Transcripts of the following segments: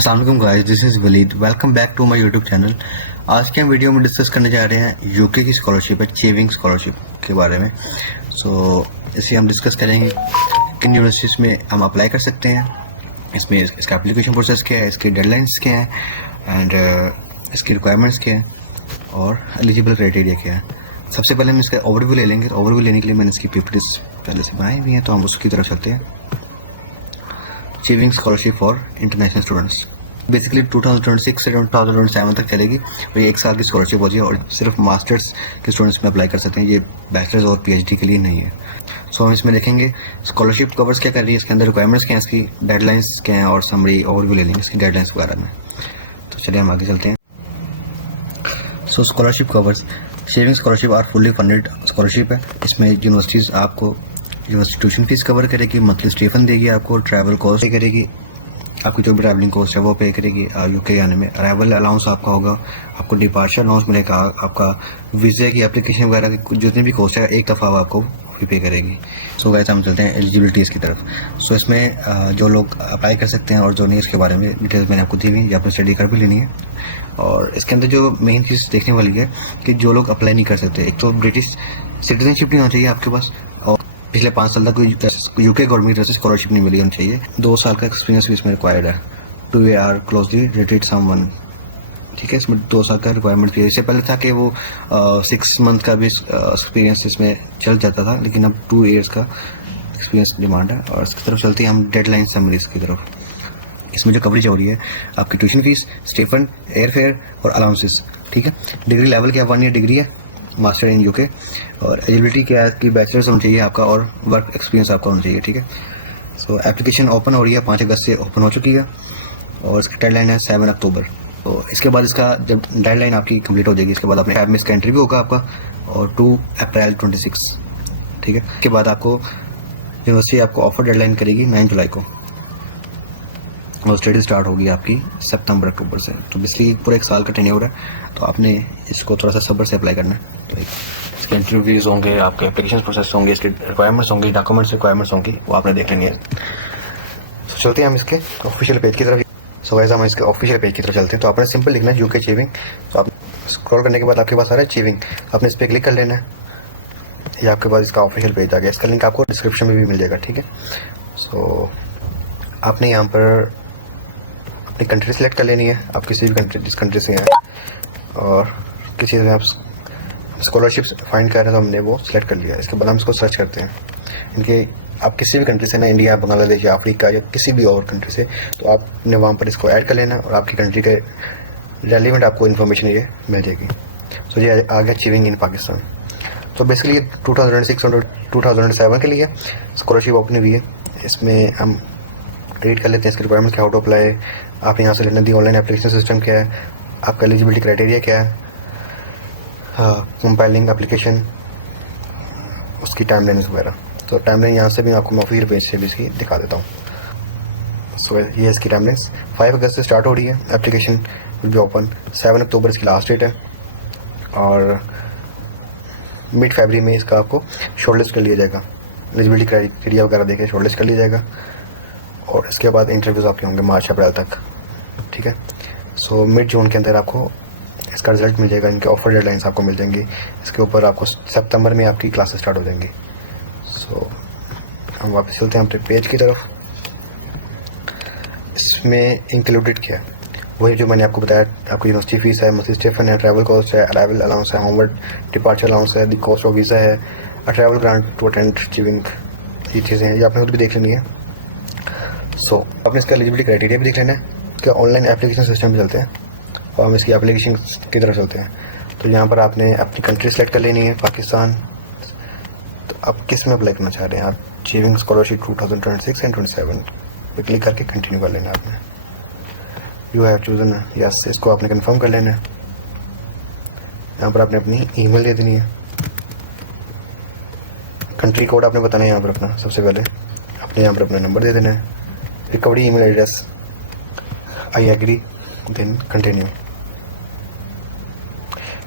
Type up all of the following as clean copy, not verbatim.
अस्सलाम वालेकुम guys, this is Waleed. Welcome back to my YouTube channel. आज के हम वीडियो में डिस्कस करने जा रहे हैं यूके की स्कॉलरशिप है, चेविंग स्कॉलरशिप के बारे में। इसे हम डिस्कस करेंगे किन यूनिवर्सिटीज़ में हम अप्लाई कर सकते हैं, इसमें इसका एप्लीकेशन प्रोसेस क्या है, इसकी डेडलाइंस क्या है एंड इसकी रिक्वायरमेंट्स क्या है और एलिजिबल क्राइटेरिया क्या है। सबसे पहले हम इसका ओवरव्यू ले लेंगे। ओवरव्यू लेने के लिए मैंने इसकी पीपीटीज पहले से बनाई हुई हैं, तो हम उसकी तरफ चलते हैं। Chewing scholarship for international students basically 2026 से 2027 तक चलेगी और ये 1 साल की स्कॉलरशिप होती है और सिर्फ मास्टर्स के स्टूडेंट्स में अप्लाई कर सकते हैं, ये बैचलर्स और पीएचडी के लिए नहीं है। हम इसमें देखेंगे स्कॉलरशिप कवर्स क्या कर रही है, इसके अंदर रिक्वायरमेंट्स क्या है, इसकी डेडलाइंस क्या है और समरी ओवरव्यू ले लेंगे इसकी डेडलाइंस वगैरह में। तो चलिए हम आगे चलते हैं। Scholarship covers Chevening scholarship are fully funded scholarship है। इसमें यूनिवर्सिटीज़ आपको यूनिवर्सिटी ट्यूशन फीस कवर करेगी, मंथली स्टीफन देगी, आपको ट्रैवल कॉस्ट पे करेगी, आपकी जो भी ट्रैवलिंग कॉस्ट है वो पे करेगी यूके आने में। अराइवल अलाउंस आपका होगा, आपको डिपार्चर अलाउंस मिलेगा, आपका वीज़े की एप्लीकेशन वगैरह की जितनी भी कॉस्ट है एक दफ़ा आपको भी पे करेगी। वैसे हम चलते हैं एलिजिबिलिटीज़ की तरफ। इसमें जो लोग अप्लाई कर सकते हैं और जो नहीं, इसके बारे में डिटेल्स मैंने आपको दी हुई है, आपने स्टडी कर भी लेनी है। और इसके अंदर जो मेन चीज़ देखने वाली है कि जो लोग अप्लाई नहीं कर सकते, एक तो ब्रिटिश सिटीजनशिप नहीं होना चाहिए आपके पास और पिछले 5 साल तक यूके गवर्नमेंट की तरफ से स्कॉलरशिप नहीं मिली होनी चाहिए। 2 साल का एक्सपीरियंस भी इसमें रिक्वायर्ड है। Two way are closely related someone, ठीक है, इसमें 2 साल का रिक्वायरमेंट भी है। इससे पहले था कि वो 6 मंथ का भी एक्सपीरियंस इसमें चल जाता था, लेकिन अब 2 ईयर्स का एक्सपीरियंस डिमांड है। और इसकी तरफ चलते हैं हम डेडलाइन समरीज की तरफ। इसमें जो कवरेज हो रही है आपकी tuition fees, stipend, air fare और अलाउंसेस, ठीक है। डिग्री लेवल क्या 1 ईयर डिग्री है, मास्टर इन यूके। और एलिजिबिलिटी क्या है कि बैचलर्स होना चाहिए आपका और वर्क एक्सपीरियंस आपका होना चाहिए, ठीक है। एप्लीकेशन ओपन हो रही है, 5 अगस्त से ओपन हो चुकी है और इसकी डेडलाइन है 7 अक्टूबर। तो इसके बाद इसका जब डेडलाइन आपकी कंप्लीट हो जाएगी, इसके बाद अपने ऐप में इसका एंट्री भी होगा आपका और 2 अप्रैल 26, ठीक है। इसके बाद आपको यूनिवर्सिटी आपको ऑफर डेडलाइन करेगी 9 जुलाई को और स्टडी स्टार्ट होगी आपकी सितंबर अक्टूबर से। तो बेसिकली पूरा 1 साल का टेन्योर है, तो आपने इसको थोड़ा सा सब्र से अप्लाई करना है। तो इसके इंटरव्यूज होंगे, आपके एप्लीकेशन प्रोसेस होंगे, इसके रिक्वायरमेंट्स होंगी, डॉक्यूमेंट्स रिक्वायरमेंट्स होंगी, वो आपने देख लेनी है। तो चलते हैं हम इसके ऑफिशियल पेज की तरफ। वैसे हम इसके ऑफिशियल पेज की तरफ चलते हैं। तो आपने सिंपल लिखना है यूके चेविंग। तो आप स्क्रॉल करने के बाद आपके पास आ रहा है चेविंग, आपने इस पर क्लिक कर लेना है। ये आपके पास इसका ऑफिशियल पेज आ गया। इसका लिंक आपको डिस्क्रिप्शन में भी मिल जाएगा, ठीक है। आपने यहाँ पर अपनी कंट्री सेलेक्ट कर लेनी है, आप किसी भी कंट्री जिस कंट्री से हैं, और किसी में आप स्कॉलरशिप फाइंड कर रहे हैं तो हमने वो सिलेक्ट कर लिया। इसके बाद हम इसको सर्च करते हैं। इनके आप किसी भी कंट्री से ना, इंडिया, बांग्लादेश या अफ्रीका या किसी भी और कंट्री से, तो आपने वहाँ पर इसको ऐड कर लेना और आपकी कंट्री के रेलिवेंट आपको इन्फॉर्मेशन ये मिल जाएगी। ये आ गया चेविंग इन पाकिस्तान। तो बेसिकली ये 2006 और 2007 के लिए स्कॉलरशिप ओपन हुई है। इसमें हम रीड कर लेते हैं इसके रिक्वायरमेंट क्या, हाउ टू अप्लाई, आप यहाँ से लेना दी, ऑनलाइन एप्लीकेशन सिस्टम क्या है, आपका एलिजिबिलिटी क्राइटेरिया क्या है, कंपाइलिंग एप्लीकेशन, उसकी टाइमलाइन वगैरह। तो टाइमलाइन यहाँ से भी आपको मैं ऑफिशियल पेज से भी इसकी दिखा देता हूँ। ये इसकी टाइमलाइन 5 अगस्त से स्टार्ट हो रही है। एप्लीकेशन विल बी ओपन 7 अक्टूबर इसकी लास्ट डेट है और मिड फरवरी में इसका आपको शॉर्टलिस्ट कर लिया जाएगा। एलिजिबिलिटी क्राइटेरिया वगैरह देके शॉर्टलिस्ट कर लिया जाएगा और इसके बाद इंटरव्यूज़ आपके होंगे मार्च अप्रैल तक, ठीक है। मिड जून के अंदर आपको इसका रिजल्ट मिल जाएगा। इनके ऑफर डेडलाइंस आपको मिल जाएंगी। इसके ऊपर आपको सितंबर में आपकी क्लासेस स्टार्ट हो जाएंगी। हम वापस चलते हैं अपने पेज की तरफ। इसमें इंक्लूडेड क्या है, वही जो मैंने आपको बताया, आपकी यूनिवर्सिटी फीस है, मंथली स्टीफन है, ट्रैवल कॉस्ट है, अराइवल अलाउंस है, होमवर्ड डिपार्चर अलाउंस है, द कॉस्ट ऑफ वीज़ा है, travel grant to attend Chevening, ये चीज़ें हैं, ये आपने खुद भी देख लेनी है। आपने इसका एलिजिबिलिटी क्राइटेरिया भी देख लेना है कि ऑनलाइन एप्लीकेशन सिस्टम पे चलते हैं और हम इसकी एप्लीकेशन की तरफ चलते हैं। तो यहाँ पर आपने अपनी कंट्री सेलेक्ट कर लेनी है, पाकिस्तान। तो आप किस में अप्लाई करना चाह रहे हैं, आप चेविंग स्कॉलरशिप 2026 एंड 27 पे क्लिक करके कंटिन्यू कर लेना है आपने। यू हैव चूजन, यस, इसको आपने कंफर्म कर लेना है। यहाँ पर आपने अपनी ईमेल दे देनी है, कंट्री कोड आपने बताना है यहाँ पर अपना, सबसे पहले आपने यहाँ पर अपना नंबर दे देना है, recovery email address, I agree, then continue.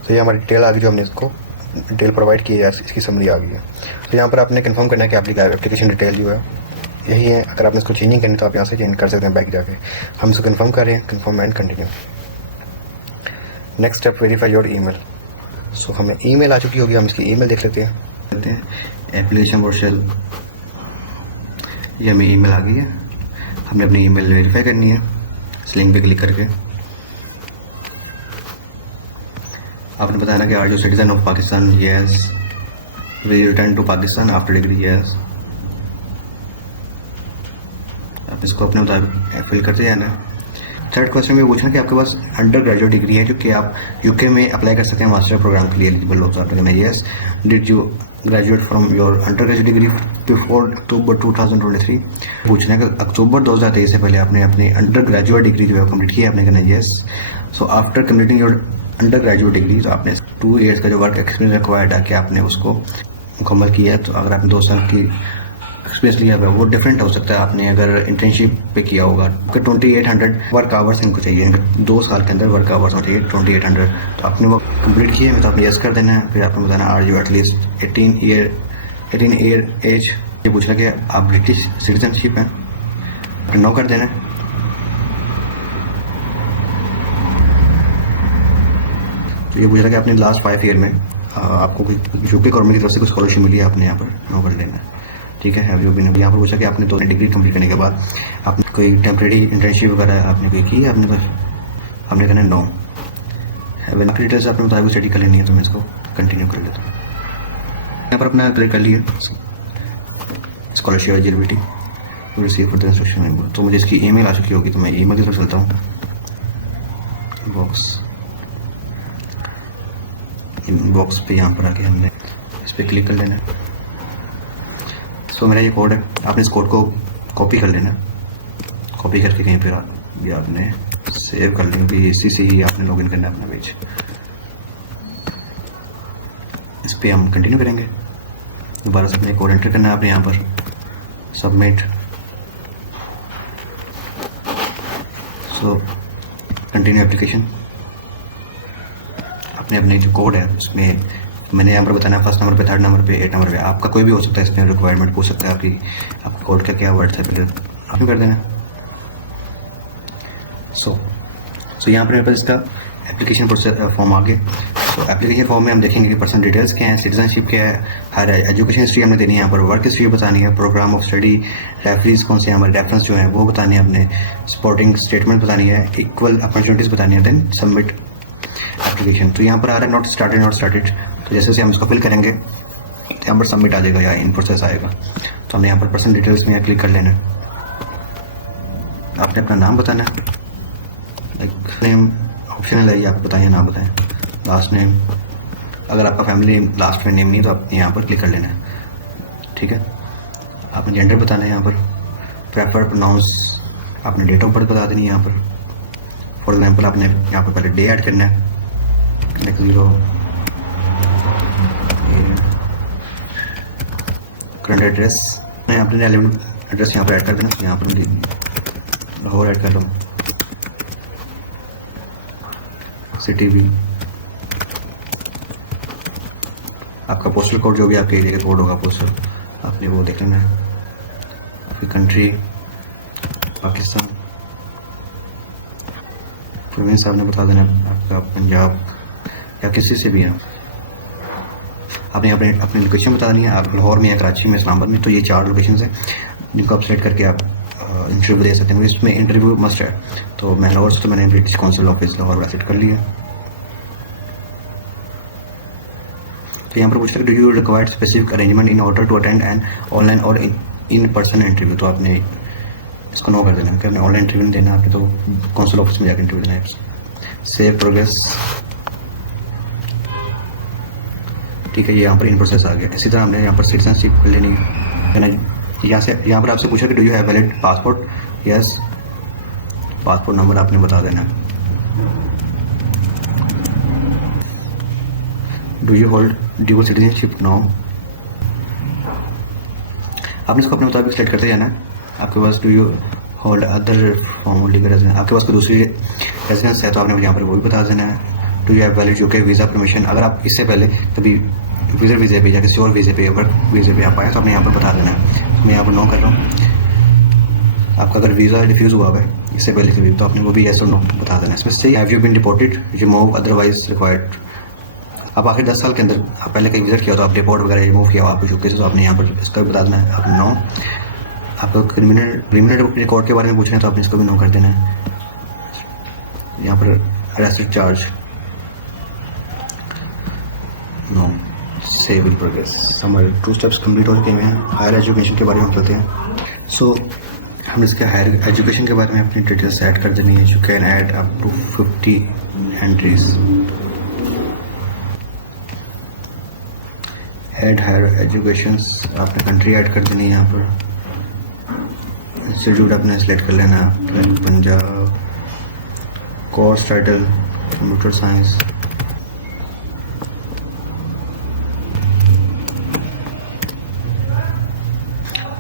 ये हमारी डिटेल आ गई, जो हमने इसको डिटेल प्रोवाइड की है, इसकी समरी आ गई है। तो यहाँ पर आपने कंफर्म करना है कि आपकी एप्लीकेशन डिटेल जो है यही है। अगर आपने इसको चेंजिंग करनी तो आप यहाँ से चेंज कर सकते हैं बैक जाके। हम इसको कंफर्म कर रहे हैं, confirm and continue. Next step, verify your email. So हमें ईमेल आ चुकी होगी, हम इसकी ईमेल देख लेते हैं। एप्लीकेशन और शेल, ये हमें ईमेल आ गई है। हमने अपनी ईमेल वेरीफाई करनी है इस लिंक पे क्लिक करके। आपने बताया कि are you citizen of Pakistan, yes. We return to Pakistan after degree, yes. आप इसको अपने मुताबिक फिल करते जाना है। थर्ड क्वेश्चन में पूछना कि आपके पास अंडर ग्रेजुएट डिग्री है जो कि आप यूके में अप्लाई कर सकते हैं मास्टर प्रोग्राम के लिए एलिजिबल हो सकते हैं, yes. Did you graduate from your undergraduate degree before October 2023। पूछना है कि अक्टूबर 2023 से पहले आपने अपनी अंडर ग्रेजुएट डिग्री जो है कंप्लीट की है, आपने कहना yes. So after completing your undergraduate degree, तो आपने 2 ईयर्स का जो वर्क एक्सपीरियंस रिक्वायर्ड है कि आपने उसको मुकम्मल किया है। तो अगर आपने 2 साल की एक्सपीरियंस लिया हुआ वो डिफरेंट हो सकता है। आपने अगर इंटर्नशिप पे किया होगा तो 2800 वर्क आवर्स इनको चाहिए, 2 साल के अंदर वर्क आवर्स होना चाहिए 2800। तो आपने वो कंप्लीट किए हैं तो आपने यस कर देना है। फिर आपने बताना are you at least 18 year age. ये पूछना कि आप ब्रिटिश सिटीजनशिप हैं, फिर नो कर देना है। तो ये पूछ रहा कि आपने लास्ट 5 ईयर में आपको कोई यूके गवर्नमेंट की तरफ से कुछ स्कॉलरशिप मिली है, आपने यहाँ पर नो कर देना है, ठीक है। अभी भी यहाँ पर पूछा कि आपने 2 डिग्री कंप्लीट करने के बाद आपने कोई टेम्प्रेरी इंटर्नशिप वगैरह आपने कोई की है, आपने कुछ, आपने कहना नो। बाकी डिटेल्स आपने मुताबिक स्टडी कर लेनी है, तो मैं इसको कंटिन्यू कर लेता हूँ। यहाँ पर अपना क्लिक कर लिया scholarship eligibility receive for the instruction. तो मुझे इसकी ईमेल आ चुकी होगी, तो मैं ईमेल की तरफ चलता हूँ। इनबॉक्स पे यहाँ पर आके हमने इस पर क्लिक कर लेना है। तो मेरा ये कोड है, आपने इस कोड को कॉपी कर लेना, कॉपी करके कहीं पर ये आपने सेव कर लेंगे। इसी से ही आपने लॉगिन करना है अपना पेज। इस पर हम कंटिन्यू करेंगे। दोबारा से अपने कोड एंटर करना है आपने यहाँ पर, सबमिट। So continue application. आपने अपने जो कोड है उसमें मैंने यहाँ पर बताना है, फर्स्ट नंबर पे, 3rd नंबर पे, 8 नंबर पे, आपका कोई भी हो सकता है। इसमें रिक्वायरमेंट पूछ सकता है आपका कोड का क्या वर्ड्स है, पहले आपने कर देना। सो यहाँ पर मेरे पास इसका एप्लीकेशन प्रोसेस फॉर्म आ गया। तो एप्लीकेशन फॉर्म में हम देखेंगे कि पर्सनल डिटेल्स क्या है, सिटीजनशिप क्या है, हर एजुकेशन हिस्ट्री हमने देनी है, यहाँ पर वर्क हिस्ट्री बतानी है, प्रोग्राम ऑफ स्टडी, रेफरेंस कौन से हमारे रेफरेंस जो है वो बतानी है, हमने सपोर्टिंग स्टेटमेंट बतानी है, इक्वल अपॉर्चुनिटीज़ बतानी है, देन सबमिट एप्लीकेशन। तो यहाँ पर आ रहा है नॉट स्टार्टेड। तो जैसे हम इसको फिल करेंगे तो यहाँ पर सबमिट आ जाएगा या इन प्रोसेस आएगा। तो हमने यहाँ पर पर्सनल डिटेल्स में यहाँ क्लिक कर लेना है। आपने अपना नाम बताना है, लाइक नेम ऑप्शनल है, ये आप बताएं नाम बताएं, लास्ट नेम। अगर आपका फैमिली लास्ट में नेम नहीं तो आप यहाँ पर क्लिक कर लेना है, ठीक है। आपने जेंडर बताना है यहाँ पर, प्रेफर्ड प्रोनाउंस, आपने डेट ऑफ बर्थ बता देनी है यहाँ पर। फॉर एग्जाम्पल आपने यहाँ पर पहले डे ऐड करना है, लाइक 0, करंट एड्रेस, मैं अपने रेलेवेंट एड्रेस यहाँ पर ऐड कर देना। यहाँ पर लाहौर ऐड कर लूँ, सिटी भी, आपका पोस्टल कोड जो भी आपके एरिया का कोड होगा पोस्टल, आपने वो देख लेना है। आपकी कंट्री पाकिस्तान, प्रोविंस आपने बता देना आपका पंजाब या किसी से भी है। आपने अपनी लोकेशन बतानी है, आप लाहौर में या कराची में, इस्लामाबाद में। तो ये 4 लोकेशन हैं जिनको आप सेलेक्ट करके आप इंटरव्यू दे सकते हैं। इसमें इंटरव्यू मस्ट है, तो मैं लाहौर से, तो मैंने ब्रिटिश काउंसिल ऑफिस लाहौर वाला सेट कर लिया। तो यहाँ पर पूछता है do you required specific arrangement in order to attend and online और इन पर्सन इंटरव्यू। तो आपने इसको नो कर देना कि आपने ऑनलाइन इंटरव्यू नहीं देना, आपने तो काउंसिल ऑफिस में जाकर इंटरव्यू देना है। सेव प्रोग्रेस, ठीक है। ये यहाँ पर इन प्रोसेस आ गया। इसी तरह हमने यहाँ पर सिटीजनशिप कर लेनी है। यहाँ पर आपसे पूछा कि do you have valid passport, yes. Passport number आपने बता देना है। Do you hold dual citizenship, no. आपने इसको अपने मुताबिक सेलेक्ट करते जाना है। आपके पास do you hold other form legal residence, आपके पास कोई दूसरी रेजिडेंस है तो आपने यहाँ पर वो भी बता देना है। Do you have valid UK visa permission, अगर आप इससे पहले कभी विजिट वीज़े पे या किसी और वीज़े पे, वर्क वीज़े पे आप आए तो आपने यहाँ पर बता देना है। मैं यहाँ पर नो कर रहा हूँ। आपका अगर वीज़ा रिफ्यूज़ हुआ है इससे पहले कभी, तो आपने वो भी येस और नो बता देना। इसमें से have you been deported, remove, otherwise required. आप आखिर 10 साल के अंदर आप पहले कहीं विजिट किया तो आप डिपोर्ट वगैरह रिमूव किया आपको जो केसेस, तो आपने यहाँ पर इसका भी बता देना है। आप नो, आपको क्रिमिनल रिकॉर्ड के बारे में पूछ रहे हैं तो आपने इसको भी नो कर देना है। यहाँ पर arrested charge, no, save in progress. हमारे 2 स्टेप्स कंप्लीट हो चुके हैं। हायर एजुकेशन के बारे में हम चलते हैं। सो हम इसके हायर एजुकेशन के बारे में अपनी डिटेल्स ऐड कर देनी है। You can add up to 50 entries. Add higher education, आपने कंट्री ऐड कर देनी है। यहाँ पर इंस्टीट्यूट आपने सेलेक्ट कर लेना है, Punjab. Course title computer science.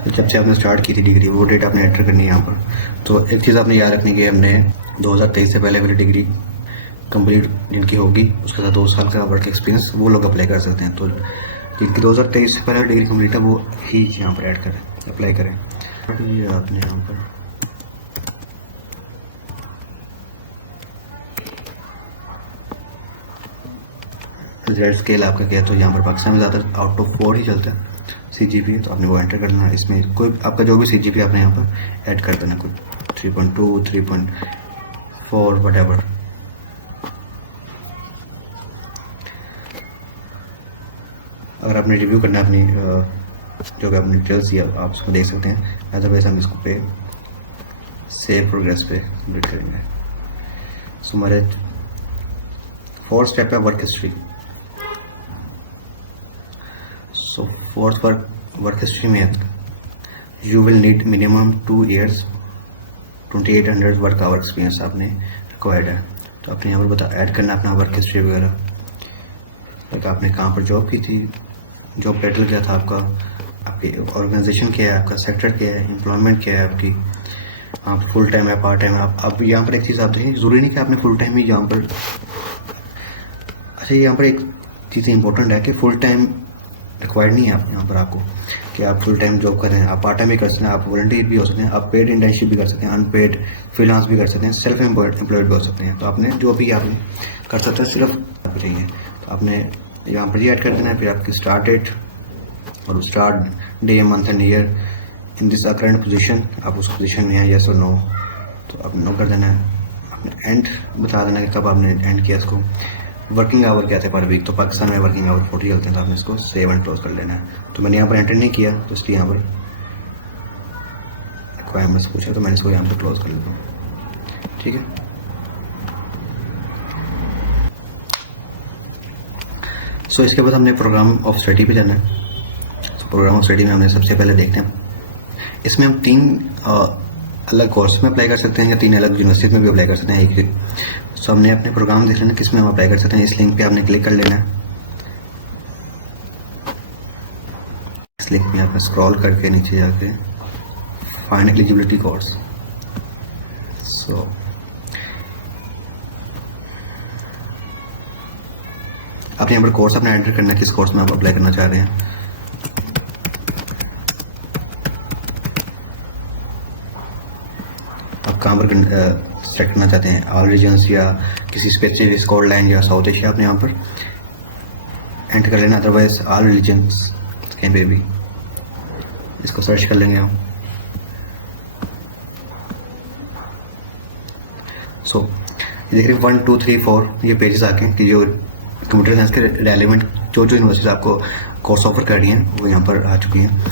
जब से आपने स्टार्ट की थी डिग्री वो डेट आपने एंटर करनी है यहाँ पर। तो एक चीज़ आपने याद रखनी है, हमने 2023 से पहले वाली डिग्री कंप्लीट जिनकी होगी उसके साथ 2 साल का वर्क एक्सपीरियंस वो लोग अप्लाई कर सकते हैं। तो जिनकी 2023 से पहले डिग्री कंप्लीट है वो ही यहाँ पर ऐड करें, अप्लाई करें। ये आपने यहाँ पर रिजल्ट स्केल आपका क्या है, तो यहाँ पर पाकिस्तान में ज़्यादा आउट ऑफ 4 ही चलता है CGPA, तो आपने वो एंटर करना है। इसमें कोई आपका जो भी CGPA आपने यहाँ पर ऐड कर देना, कोई 3.2, 3.4 वटेवर। अगर आपने रिव्यू करना है अपनी जो भी आपने डिटेल्स दिया आप उसको देख सकते हैं। अदरवाइज हम इसको पे सेव प्रोग्रेस पे कंप्लीट करेंगे। सो हमारे 4th स्टेप है वर्क हिस्ट्री। सो 4th वर्क हिस्ट्री में you will need minimum 2 years 2800 work hour experience आपने रिक्वायर्ड है। तो आपने यहाँ पर ऐड करना अपना वर्क हिस्ट्री वगैरह, लाइक आपने कहाँ पर जॉब की थी, जॉब टाइटल क्या था आपका, आपकी ऑर्गेनाइजेशन क्या है, आपका सेक्टर क्या है, एम्प्लॉयमेंट क्या है आपकी, आप फुल टाइम है पार्ट टाइम है। आप यहाँ पर एक चीज़ आप देखें, ज़रूरी नहीं कि आपने फुल टाइम ही यहाँ पर, अच्छा यहाँ पर एक चीज़ इंपॉर्टेंट है कि फुल टाइम रिक्वायर्ड नहीं है आप यहाँ पर आपको कि आप फुल टाइम जॉब करें। आप पार्ट टाइम भी कर सकते हैं, आप वॉलंटियर भी हो सकते हैं, आप पेड इंटर्नशिप भी कर सकते हैं, अनपेड फ्रीलांस भी कर सकते हैं, सेल्फ एम्प्लॉयड भी हो सकते हैं। तो आपने जो भी आपने कर सकते हैं सिर्फ आप चाहिए। तो आपने यहाँ पर ये ऐड कर देना है। फिर आपकी स्टार्ट डेट और start day, month and year in this current position, आप उस पोजीशन में हैं यस और नो, तो आप नो कर देना है। आपने एंड बता देना कि कब आपने एंड किया इसको। वर्किंग आवर क्या थे पर वीक, तो पाकिस्तान में वर्किंग आवर 40 चलते हैं, तो आपने इसको सेव एंड क्लोज कर लेना है। तो मैंने यहाँ पर एंटर नहीं किया तो इसलिए यहाँ पर रिक्वायरमेंट्स पूछा तो मैंने इसको यहाँ पर क्लोज कर लेता हूँ। ठीक है, सो इसके बाद हमने प्रोग्राम ऑफ स्टडी पे जाना है। तो प्रोग्राम ऑफ स्टडी में हमने सबसे पहले देखते हैं, इसमें हम 3 अलग कोर्स में अप्लाई कर सकते हैं या 3 अलग यूनिवर्सिटी में भी अप्लाई कर सकते हैं एक। सो हमने अपने प्रोग्राम देख लेना किस में हम अप्लाई कर सकते हैं। इस लिंक पे आपने क्लिक कर लेना है। इस लिंक में आपने स्क्रॉल करके नीचे जाके फाइंड एलिजिबिलिटी कोर्स। सो आपने यहाँ पर कोर्स अपने एंटर करना है, किस कोर्स में आप अप्लाई करना चाह रहे हैं। आप कहाँ पर सेलेक्ट करना चाहते हैं, ऑल रीजन्स या किसी स्पेसिफिक स्कॉटलैंड या साउथ एशिया, आपने यहाँ पर एंटर कर लेना। Otherwise all religions can be, इसको सर्च कर लेंगे हम। सो ये देख रहे 1, 2, 3, 4 ये पेजेस आके कि जो कंप्यूटर साइंस के रेलिवेंट जो यूनिवर्सिटीज आपको कोर्स ऑफर कर रही हैं वो यहाँ पर आ चुकी हैं।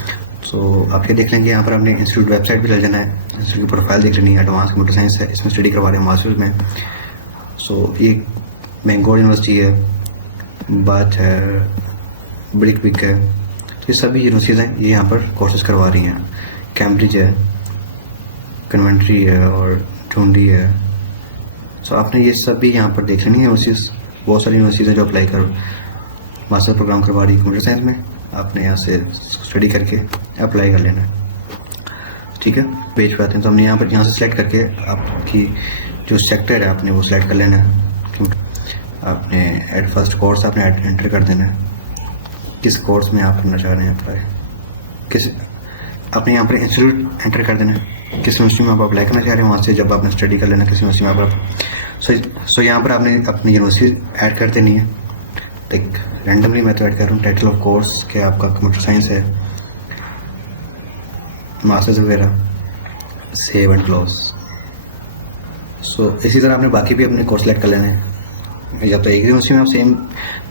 सो आप ये देख लेंगे, यहाँ पर आपने इंस्टीट्यूट वेबसाइट भी चल जाना है, इंस्टीट्यूट प्रोफाइल देख लेनी है। एडवांस कंप्यूटर साइंस है, इसमें स्टडी करवा रहे हैं मास्टर्स में। सो ये मैंगोर यूनिवर्सिटी है, बात है, ब्रिक विक है, तो ये सभी यूनिवर्सिटीज़ हैं, ये यहाँ पर कोर्सेज करवा रही हैं। कैम्ब्रिज है, कन्वेंट्री है और ढूंढी है। सो आपने ये सब भी यहाँ पर देख लेनी है यूनिवर्सिटीज़। बहुत सारी यूनिवर्सिटीज़ हैं जो अप्लाई कर मास्टर प्रोग्राम करवा रही है कंप्यूटर साइंस में। आपने यहाँ से स्टडी करके अप्लाई कर लेना है। ठीक है, पेज पे आते हैं तो हमने यहाँ से सिलेक्ट करके आपकी जो सेक्टर है आपने वो सिलेक्ट कर लेना है। आपने एट फर्स्ट कोर्स आपने एंटर कर देना है, किस कोर्स में आप करना चाह रहे हैं अप्लाई, किस आपने यहाँ पर इंस्टीट्यूट एंटर कर देना है। किस यूनिवर्सिटी में आप अप्लाई करना चाह रहे हैं, वहाँ से जब आपने स्टडी कर लेना किस यूनिवर्सिटी में आप सो यहाँ पर आपने अपनी यूनिवर्सिटी ऐड कर देनी है। लाइक रैंडमली मैं तो ऐड कर रहा हूँ। टाइटल ऑफ कोर्स के आपका कंप्यूटर साइंस है, मास्टर्स वगैरह, सेव एंड क्लोज। सो इसी तरह आपने बाकी भी अपने कोर्स सेलेक्ट कर लेने हैं। या तो एक यूनिवर्सिटी में आप सेम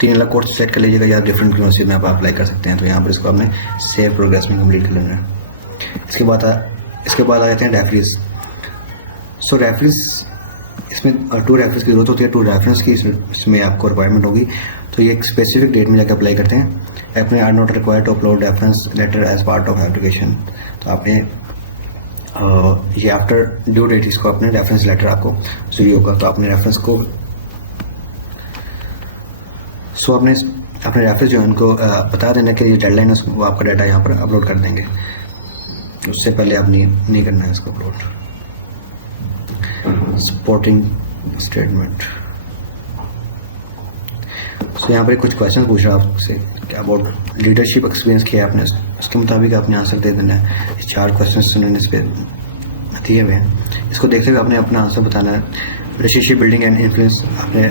3 अलग कोर्स सेलेक्ट कर लीजिएगा, या डिफरेंट यूनिवर्सिटी में आप अप्लाई कर सकते हैं। तो यहाँ पर इसको आपने सेव प्रोग्रेस में कंप्लीट कर लेना है। इसके बाद आ जाते हैं रेफरेंस। सो रेफरेंस, इसमें 2 रेफरेंस की जरूरत होती है। 2 रेफरेंस की इसमें आपको रिक्वायरमेंट होगी। तो ये एक स्पेसिफिक डेट में जाकर अप्लाई करते हैं। अपने are not required to upload reference letter as part of application. तो आपने ये आफ्टर ड्यू डेट इसको अपने रेफरेंस लेटर आपको चाहिए होगा। तो आपने रेफरेंस को अपने रेफरेंस जो है उनको बता देना कि ये डेडलाइन है, वो आपका डाटा यहाँ पर अपलोड कर देंगे। उससे पहले आप नहीं करना है इसको अपलोड। Supporting statement. सो यहाँ पर कुछ क्वेश्चन पूछ रहा है आपसे क्या अबाउट लीडरशिप एक्सपीरियंस किया है आपने, उसके मुताबिक आपने आंसर दे देना है। 4 क्वेश्चन उन्होंने इस पर दिए हुए हैं। इसको देखते हुए आपने अपना आंसर बताना है। रिलेशनशिप बिल्डिंग एंड इन्फ्लुएंस, आपने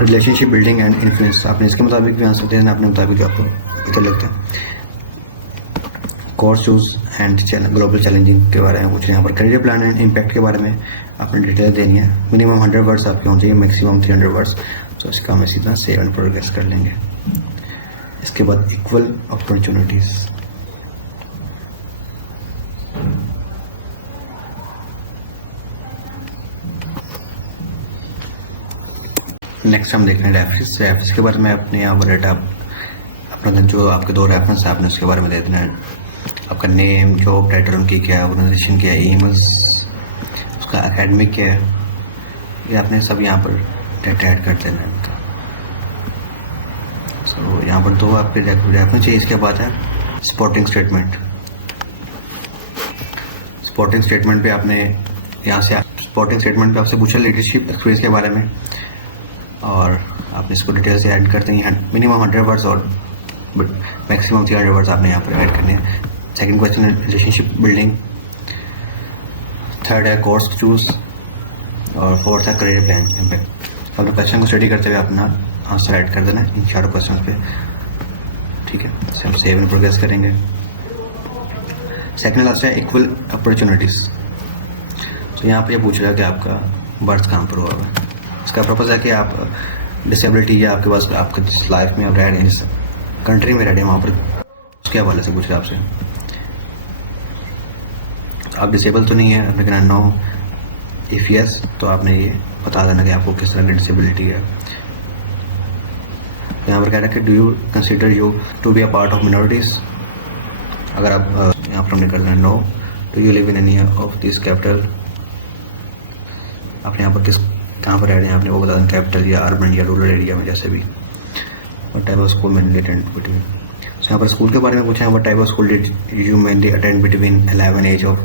रिलेशनशिप बिल्डिंग एंड इन्फ्लुएंस आपने इसके मुताबिक भी आंसर देना, अपने मुताबिक जो आपको पता लगता है। Course choose and global challenging के बारे में पूछ रहे हैं। यहाँ पर करियर प्लान एंड इम्पैक्ट के बारे में आपने डिटेल देनी है। मिनिमम 100 वर्ड्स आपके होने चाहिए, मैक्सिमम 300 वर्ड्स। तो इसका हम इसी तरह सेव एंड प्रोग्रेस कर लेंगे। इसके बाद इक्वल अपॉर्चुनिटीज। नेक्स्ट हम देख रहे हैं रेफरेंस के बारे में। अपने यहाँ पर डाटा अपना जो आपके 2 रेफरेंस है आपने उसके बारे में दे देना है। आपका नेम, जॉब टाइटल उनकी क्या है, ऑर्गेनाइजेशन क्या है, ईमेल्स, उसका एकेडमिक क्या है, ये आपने सब यहाँ पर डाटा ऐड कर देना है। सो यहाँ पर 2 आपके रेफरेंस चाहिए। इसके बाद है सपोर्टिंग स्टेटमेंट। सपोर्टिंग स्टेटमेंट पे आपने यहाँ से सपोर्टिंग स्टेटमेंट पे आपसे पूछा लीडरशिप एक्सपीरियंस के बारे में, और आपने इसको डिटेल से ऐड कर देंगे। मिनिमम 100 वर्ड्स और मैक्सिमम 300 वर्ड्स आपने यहाँ पर ऐड करने हैं। सेकंड क्वेश्चन है रिलेशनशिप बिल्डिंग। थर्ड है कोर्स चूज, और फोर्थ है करियर प्लान इम्पैक्ट। अपने क्वेश्चन को स्टडी करते हुए अपना आंसर ऐड कर देना इन 4 क्वेश्चन पे। ठीक है, हम सेव एंड प्रोग्रेस करेंगे। सेकंड लास्ट है इक्वल अपॉर्चुनिटीज। तो यहाँ पे ये पूछ रहा है कि आपका बर्थ कहाँ पर हुआ है। इसका पर्पज़ है कि आप डिसेबिलिटी या आपके पास आपके जिस लाइफ में आप रह रहे हैं, जिस कंट्री में रह रहे हैं, वहाँ पर उसके हवाले से पूछ रहे हैं आपसे। आप डिसेबल तो नहीं है, आपने कहना नो। इफ़ यस तो आपने ये बता देना कि आपको किस तरह की डिसेबिलिटी है। यहाँ पर कह रहा है कि do you consider you to be a part of minorities. अगर आप यहाँ पर हमने कर देना no. Do you live in any of this capital. आपने यहाँ पर कहाँ पर रह रहे हैं आपने वो बता दें, कैपिटल या अर्बन या रूरल एरिया में, जैसे भी। और type of school mainly attend between. यहाँ पर स्कूल के बारे में पूछा है। what type of school did you mainly attend between 11 age of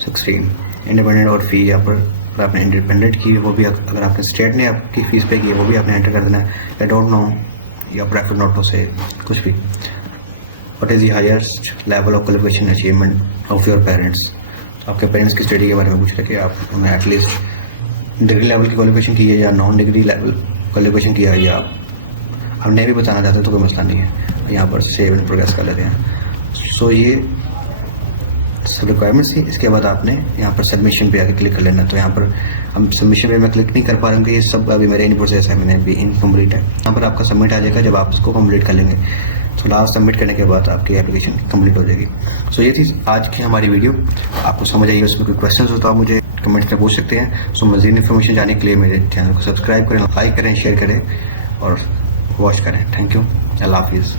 16। Independent और फी यहाँ पर अगर आपने इंडिपेंडेंट की वो भी, अगर आपने स्टेट ने आपकी फीस पे की है वो भी आपने एंटर कर देना है। आई डोंट नो या प्रेफर नॉट टू से कुछ भी। What is the highest level of qualification achievement of your parents. आपके पेरेंट्स की स्टडी के बारे में पूछ रहे कि आपने एटलीस्ट डिग्री लेवल की क्वालिफिकेशन की है या नॉन डिग्री लेवल क्वालिफिकेशन किया है, या आप नहीं भी बताना चाहते तो कोई मसला नहीं है। यहाँ पर सेव एंड प्रोग्रेस कर लेते हैं। सो ये सब रिक्वायरमेंट्स थी। इसके बाद आपने यहाँ पर सबमिशन पे आके क्लिक कर लेना। तो यहाँ पर हम सबमिशन पे मैं क्लिक नहीं कर पा रहा हूँ, ये सब अभी मेरे इन प्रोसेस है, मैंने अभी इनकम्प्लीट है। यहाँ पर आपका सबमिट आ जाएगा जब आप इसको कंप्लीट कर लेंगे। तो लास्ट सबमिट करने के बाद आपकी एप्लीकेशन कंप्लीट हो जाएगी। सो ये थी आज की हमारी वीडियो। आपको समझ आई, उसमें कोई क्वेश्चन हो तो आप मुझे कमेंट्स में पूछ सकते हैं। सो मज़ीद इन्फॉर्मेशन जानने के लिए मेरे चैनल को सब्सक्राइब करें, लाइक करें, शेयर करें और वॉच करें। Thank you. अल्लाह हाफिज़।